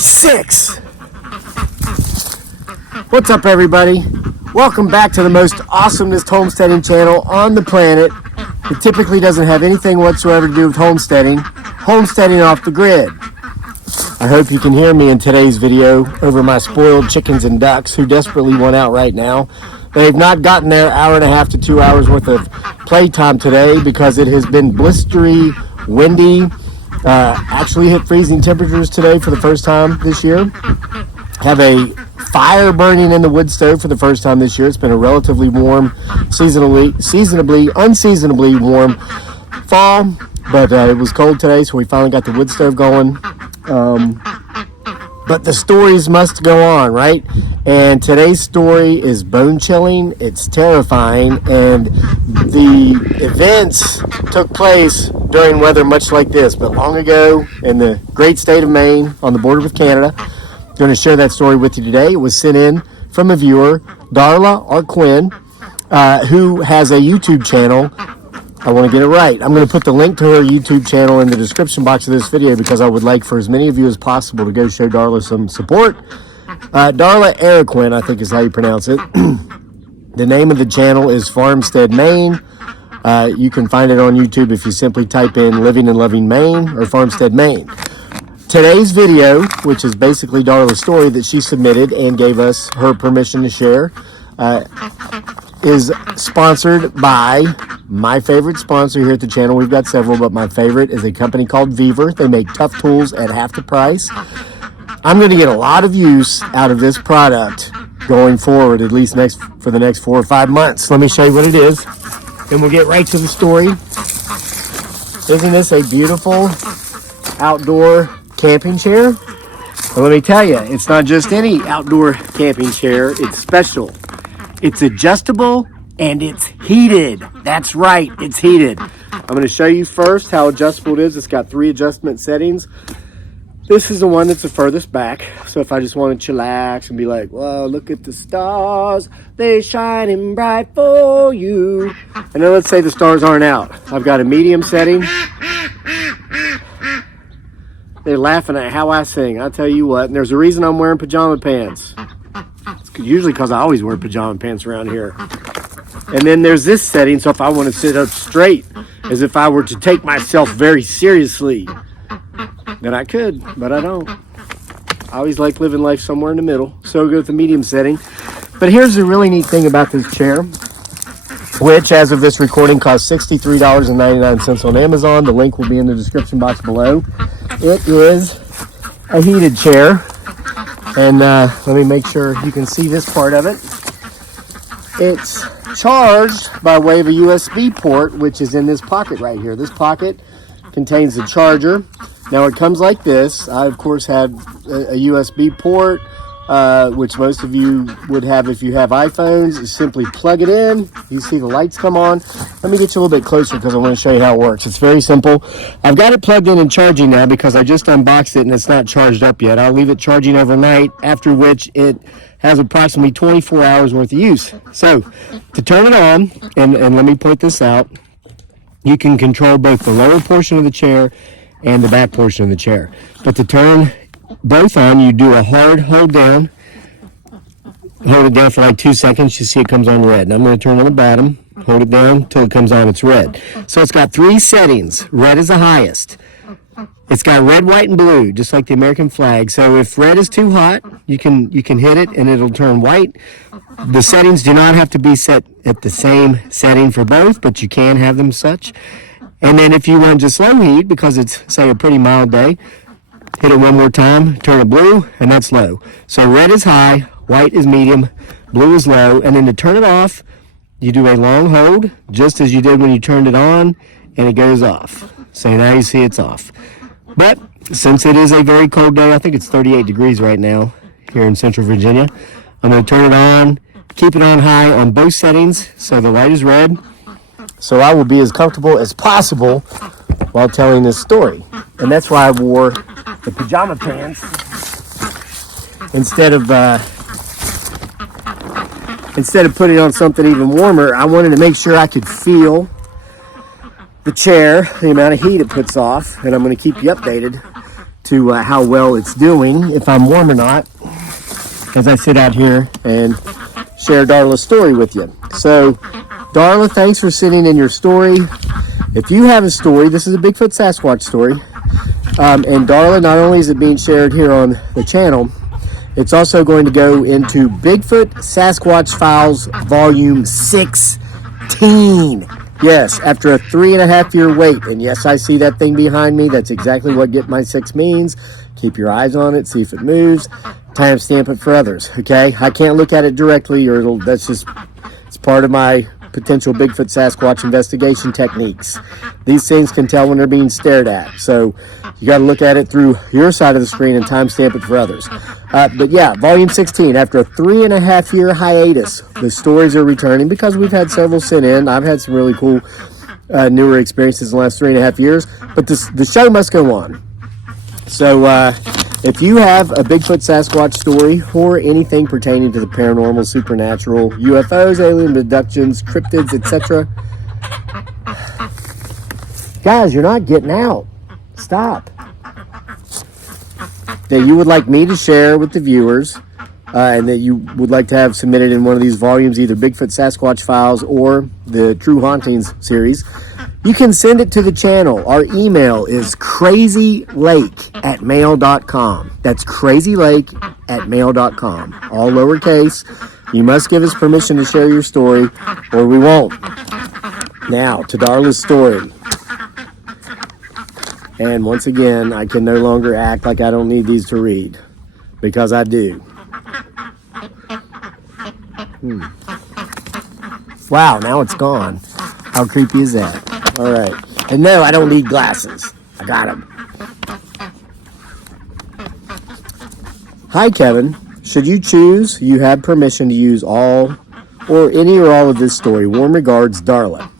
6. What's up, everybody? Welcome back to the most awesomest homesteading channel on the planet. It typically doesn't have anything whatsoever to do with homesteading off the grid. I hope you can hear me in today's video over my spoiled chickens and ducks who desperately want out right now. They've not gotten their hour and a half to 2 hours worth of playtime today because it has been blistery, windy, actually hit freezing temperatures today for the first time this year. Have a fire burning in the wood stove for the first time this year. It's been a relatively warm, unseasonably warm fall, but it was cold today, so we finally got the wood stove going. But the stories must go on, right? And today's story is bone-chilling, it's terrifying, and the events took place during weather much like this, but long ago in the great state of Maine on the border with Canada. I'm going to share that story with you today. It was sent in from a viewer, Darla or Quinn, who has a YouTube channel. I want to get it right. I'm going to put the link to her YouTube channel in the description box of this video because I would like for as many of you as possible to go show Darla some support. Darla Araquin, I think is how you pronounce it. The name of the channel is Farmstead, Maine. You can find it on YouTube if you simply type in Living and Loving Maine or Farmstead, Maine. Today's video, which is basically Darla's story that she submitted and gave us her permission to share, is sponsored by my favorite sponsor here at the channel. We've got several, but my favorite is a company called Beaver. They make tough tools at half the price. I'm going to get a lot of use out of this product going forward, at least for the next 4 or 5 months. Let me show you what it is, and we'll get right to the story. Isn't this a beautiful outdoor camping chair? Well, let me tell you, it's not just any outdoor camping chair. It's special. It's adjustable and it's heated. That's right, it's heated. I'm going to show you first how adjustable it is. It's got 3 adjustment settings. This is the one that's the furthest back. So if I just want to chillax and be like, whoa, look at the stars. They're shining bright for you. And then let's say the stars aren't out. I've got a medium setting. They're laughing at how I sing. I'll tell you what. And there's a reason I'm wearing pajama pants. It's usually because I always wear pajama pants around here. And then there's this setting, so if I want to sit up straight, as if I were to take myself very seriously, then I could, but I don't. I always like living life somewhere in the middle, so I'll go with the medium setting. But here's the really neat thing about this chair, which, as of this recording, costs $63.99 on Amazon. The link will be in the description box below. It is a heated chair. And let me make sure you can see this part of it. It's charged by way of a USB port, which is in this pocket right here. This pocket contains the charger. Now it comes like this. I, of course, have a USB port, which most of you would have if you have iPhones. You simply plug it in. You see the lights come on. Let me get you a little bit closer because I want to show you how it works. It's very simple. I've got it plugged in and charging now because I just unboxed it and it's not charged up yet. I'll leave it charging overnight, after which it has approximately 24 hours worth of use. So to turn it on, and let me point this out, you can control both the lower portion of the chair and the back portion of the chair. But to turn both on, you do a hard hold down. Hold it down for like 2 seconds. You see it comes on red. And I'm going to turn on the bottom. Hold it down until it comes on. It's red. So it's got 3 settings. Red is the highest. It's got red, white, and blue, just like the American flag. So if red is too hot, you can hit it and it'll turn white. The settings do not have to be set at the same setting for both, but you can have them such. And then if you want just low heat, because it's, say, a pretty mild day, hit it one more time, turn it blue, and that's low. So red is high, white is medium, blue is low. And then to turn it off, you do a long hold, just as you did when you turned it on, and it goes off. So now you see it's off. But since it is a very cold day, I think it's 38 degrees right now here in Central Virginia, I'm going to turn it on, keep it on high on both settings, so the light is red. So I will be as comfortable as possible while telling this story. And that's why I wore the pajama pants instead of putting on something even warmer. I wanted to make sure I could feel the chair, the amount of heat it puts off, and I'm going to keep you updated to how well it's doing, if I'm warm or not, as I sit out here and share Darla's story with you. So, Darla, thanks for sitting in your story. If you have a story, this is a Bigfoot Sasquatch story. And Darla, not only is it being shared here on the channel, it's also going to go into Bigfoot Sasquatch Files Volume 16. Yes, after a 3.5-year wait. And yes, I see that thing behind me. That's exactly what Get My 6 means. Keep your eyes on it, see if it moves. Timestamp it for others, okay? I can't look at it directly, or it's part of my potential Bigfoot Sasquatch investigation techniques. These things can tell when they're being stared at. So you got to look at it through your side of the screen and timestamp it for others. But yeah, Volume 16, after a 3.5-year hiatus, the stories are returning because we've had several sent in. I've had some really cool newer experiences in the last 3.5 years, but the show must go on. So if you have a Bigfoot Sasquatch story or anything pertaining to the paranormal, supernatural, UFOs, alien abductions, cryptids, etc., guys, you're not getting out. Stop. That you would like me to share with the viewers, and that you would like to have submitted in one of these volumes, either Bigfoot Sasquatch Files or the True Hauntings series, you can send it to the channel. Our email is crazylake@mail.com. That's crazylake@mail.com. All lowercase. You must give us permission to share your story, or we won't. Now, to Darla's story. And once again, I can no longer act like I don't need these to read, because I do. Wow, now it's gone. How creepy is that? All right. And no, I don't need glasses. I got them. Hi, Kevin. Should you choose, you have permission to use all or any or all of this story. Warm regards, Darla.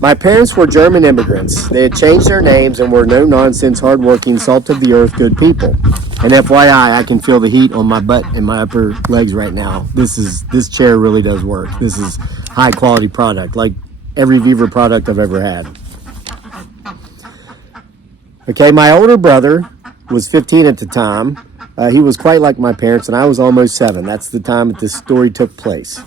My parents were German immigrants. They had changed their names and were no-nonsense, hard-working, salt-of-the-earth, good people. And FYI, I can feel the heat on my butt and my upper legs right now. This chair really does work. This is high-quality product, like every Viver product I've ever had. Okay, my older brother was 15 at the time. He was quite like my parents, and I was almost 7. That's the time that this story took place.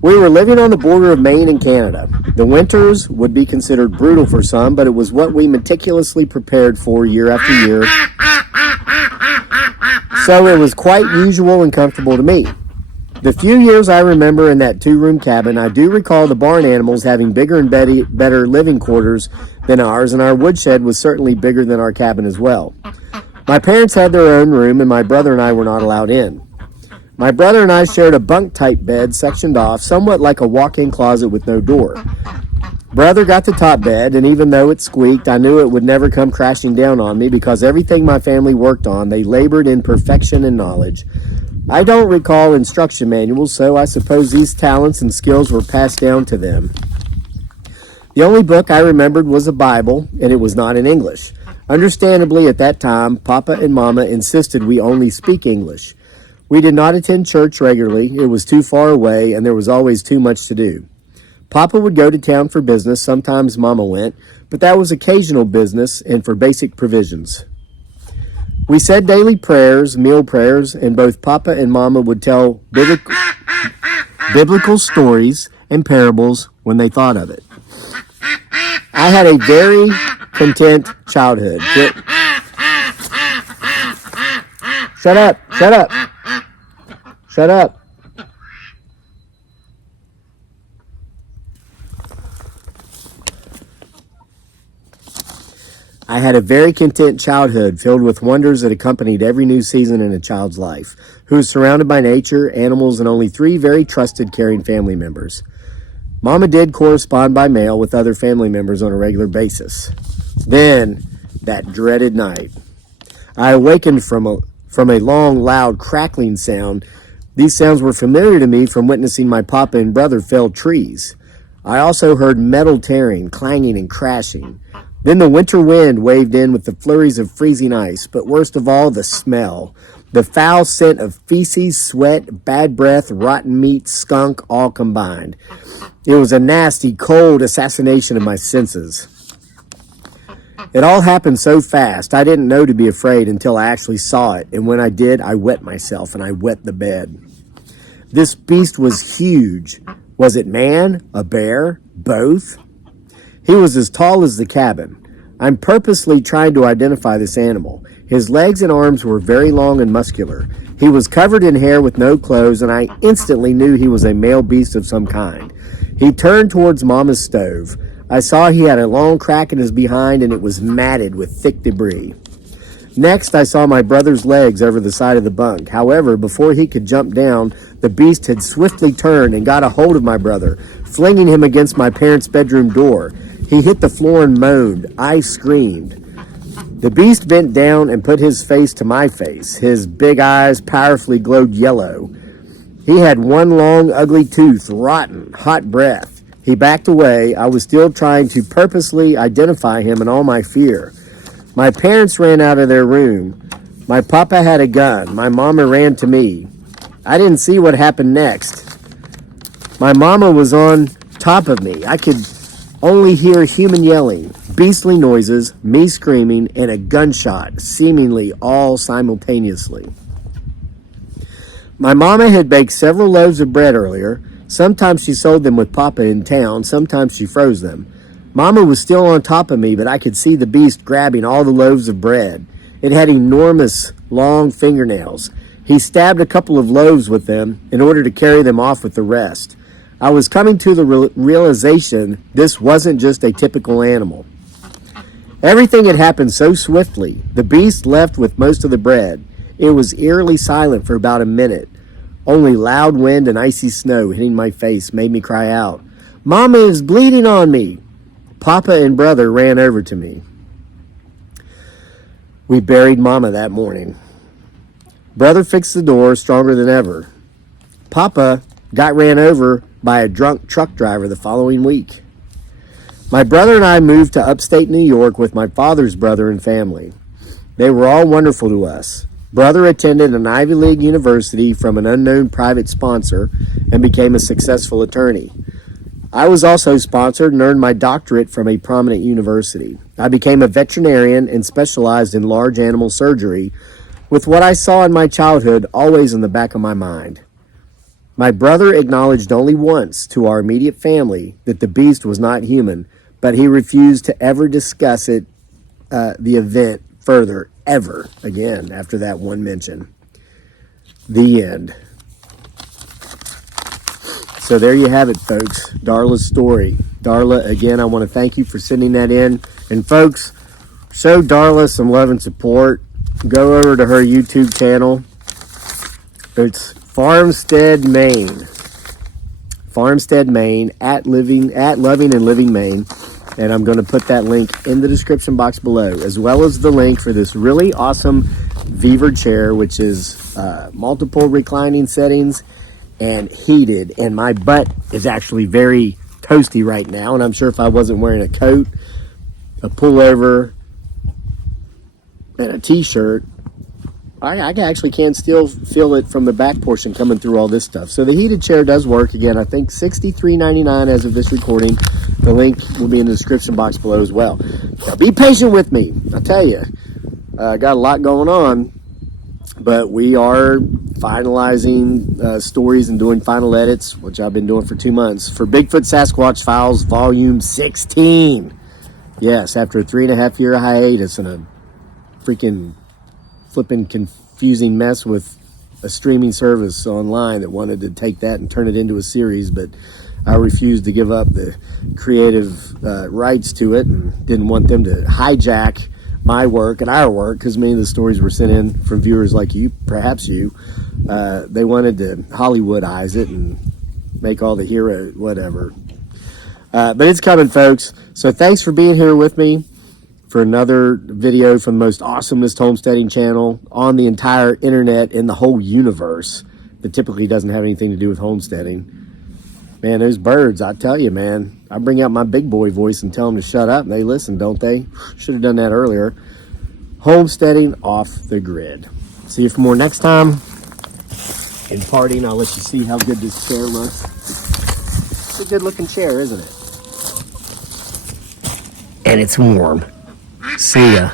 We were living on the border of Maine and Canada. The winters would be considered brutal for some, but it was what we meticulously prepared for year after year. So it was quite usual and comfortable to me. The few years I remember in that 2-room cabin, I do recall the barn animals having bigger and better living quarters than ours, and our woodshed was certainly bigger than our cabin as well. My parents had their own room, and my brother and I were not allowed in. My brother and I shared a bunk-type bed sectioned off, somewhat like a walk-in closet with no door. Brother got the top bed, and even though it squeaked, I knew it would never come crashing down on me because everything my family worked on, they labored in perfection and knowledge. I don't recall instruction manuals, so I suppose these talents and skills were passed down to them. The only book I remembered was a Bible, and it was not in English. Understandably, at that time, Papa and Mama insisted we only speak English. We did not attend church regularly. It was too far away, and there was always too much to do. Papa would go to town for business. Sometimes Mama went, but that was occasional business and for basic provisions. We said daily prayers, meal prayers, and both Papa and Mama would tell biblical stories and parables when they thought of it. I had a very content childhood. Shut up. Shut up. Shut up. I had a very content childhood filled with wonders that accompanied every new season in a child's life, who was surrounded by nature, animals, and only 3 very trusted, caring family members. Mama did correspond by mail with other family members on a regular basis. Then, that dreaded night, I awakened from a long, loud, crackling sound. These sounds were familiar to me from witnessing my papa and brother fell trees. I also heard metal tearing, clanging, and crashing. Then the winter wind waved in with the flurries of freezing ice, but worst of all, the smell. The foul scent of feces, sweat, bad breath, rotten meat, skunk, all combined. It was a nasty, cold assassination of my senses. It all happened so fast, I didn't know to be afraid until I actually saw it, and when I did, I wet myself and I wet the bed. This beast was huge. Was it man? A bear? Both? He was as tall as the cabin. I'm purposely trying to identify this animal. His legs and arms were very long and muscular. He was covered in hair with no clothes, and I instantly knew he was a male beast of some kind. He turned towards Mama's stove. I saw he had a long crack in his behind, and it was matted with thick debris. Next, I saw my brother's legs over the side of the bunk. However, before he could jump down, the beast had swiftly turned and got a hold of my brother, flinging him against my parents' bedroom door. He hit the floor and moaned. I screamed. The beast bent down and put his face to my face. His big eyes powerfully glowed yellow. He had one long, ugly tooth, rotten, hot breath. He backed away. I was still trying to purposely identify him in all my fear. My parents ran out of their room. My papa had a gun. My mama ran to me. I didn't see what happened next. My mama was on top of me. I could only hear human yelling, beastly noises, me screaming, and a gunshot, seemingly all simultaneously. My mama had baked several loaves of bread earlier. Sometimes she sold them with Papa in town. Sometimes she froze them. Mama was still on top of me, but I could see the beast grabbing all the loaves of bread. It had enormous, long fingernails. He stabbed a couple of loaves with them in order to carry them off with the rest. I was coming to the realization this wasn't just a typical animal. Everything had happened so swiftly. The beast left with most of the bread. It was eerily silent for about a minute. Only loud wind and icy snow hitting my face made me cry out, "Mama is bleeding on me!" Papa and brother ran over to me. We buried Mama that morning. Brother fixed the door stronger than ever. Papa got ran over by a drunk truck driver the following week. My brother and I moved to upstate New York with my father's brother and family. They were all wonderful to us. Brother attended an Ivy League university from an unknown private sponsor and became a successful attorney. I was also sponsored and earned my doctorate from a prominent university. I became a veterinarian and specialized in large animal surgery, with what I saw in my childhood always in the back of my mind. My brother acknowledged only once to our immediate family that the beast was not human, but he refused to ever discuss the event further, ever again after that one mention. The end. So there you have it, folks. Darla's story. Darla, again, I want to thank you for sending that in. And folks, show Darla some love and support. Go over to her YouTube channel. It's Farmstead, Maine. Farmstead, Maine, at Loving and Living Maine. And I'm going to put that link in the description box below, as well as the link for this really awesome Beaver chair, which is multiple reclining settings and heated. And my butt is actually very toasty right now. And I'm sure if I wasn't wearing a coat, a pullover, and a t-shirt, I actually can still feel it from the back portion coming through all this stuff. So the heated chair does work. Again, I think $63.99 as of this recording. The link will be in the description box below as well. Now be patient with me. I tell you, got a lot going on, but we are finalizing stories and doing final edits, which I've been doing for 2 months, for Bigfoot Sasquatch Files Volume 16. Yes, after a 3.5 year hiatus and a freaking flipping confusing mess with a streaming service online that wanted to take that and turn it into a series, but I refused to give up the creative rights to it and didn't want them to hijack my work and our work, because many of the stories were sent in from viewers like you, perhaps you. They wanted to Hollywoodize it and make all the hero whatever. But it's coming, folks. So thanks for being here with me for another video from the most awesomest homesteading channel on the entire internet in the whole universe that typically doesn't have anything to do with homesteading. Man, those birds, I tell you, man, I bring out my big boy voice and tell them to shut up, and they listen, don't they? Should have done that earlier. Homesteading off the grid. See you for more next time. In parting, I'll let you see how good this chair looks. It's a good looking chair, isn't it? And it's warm. See ya.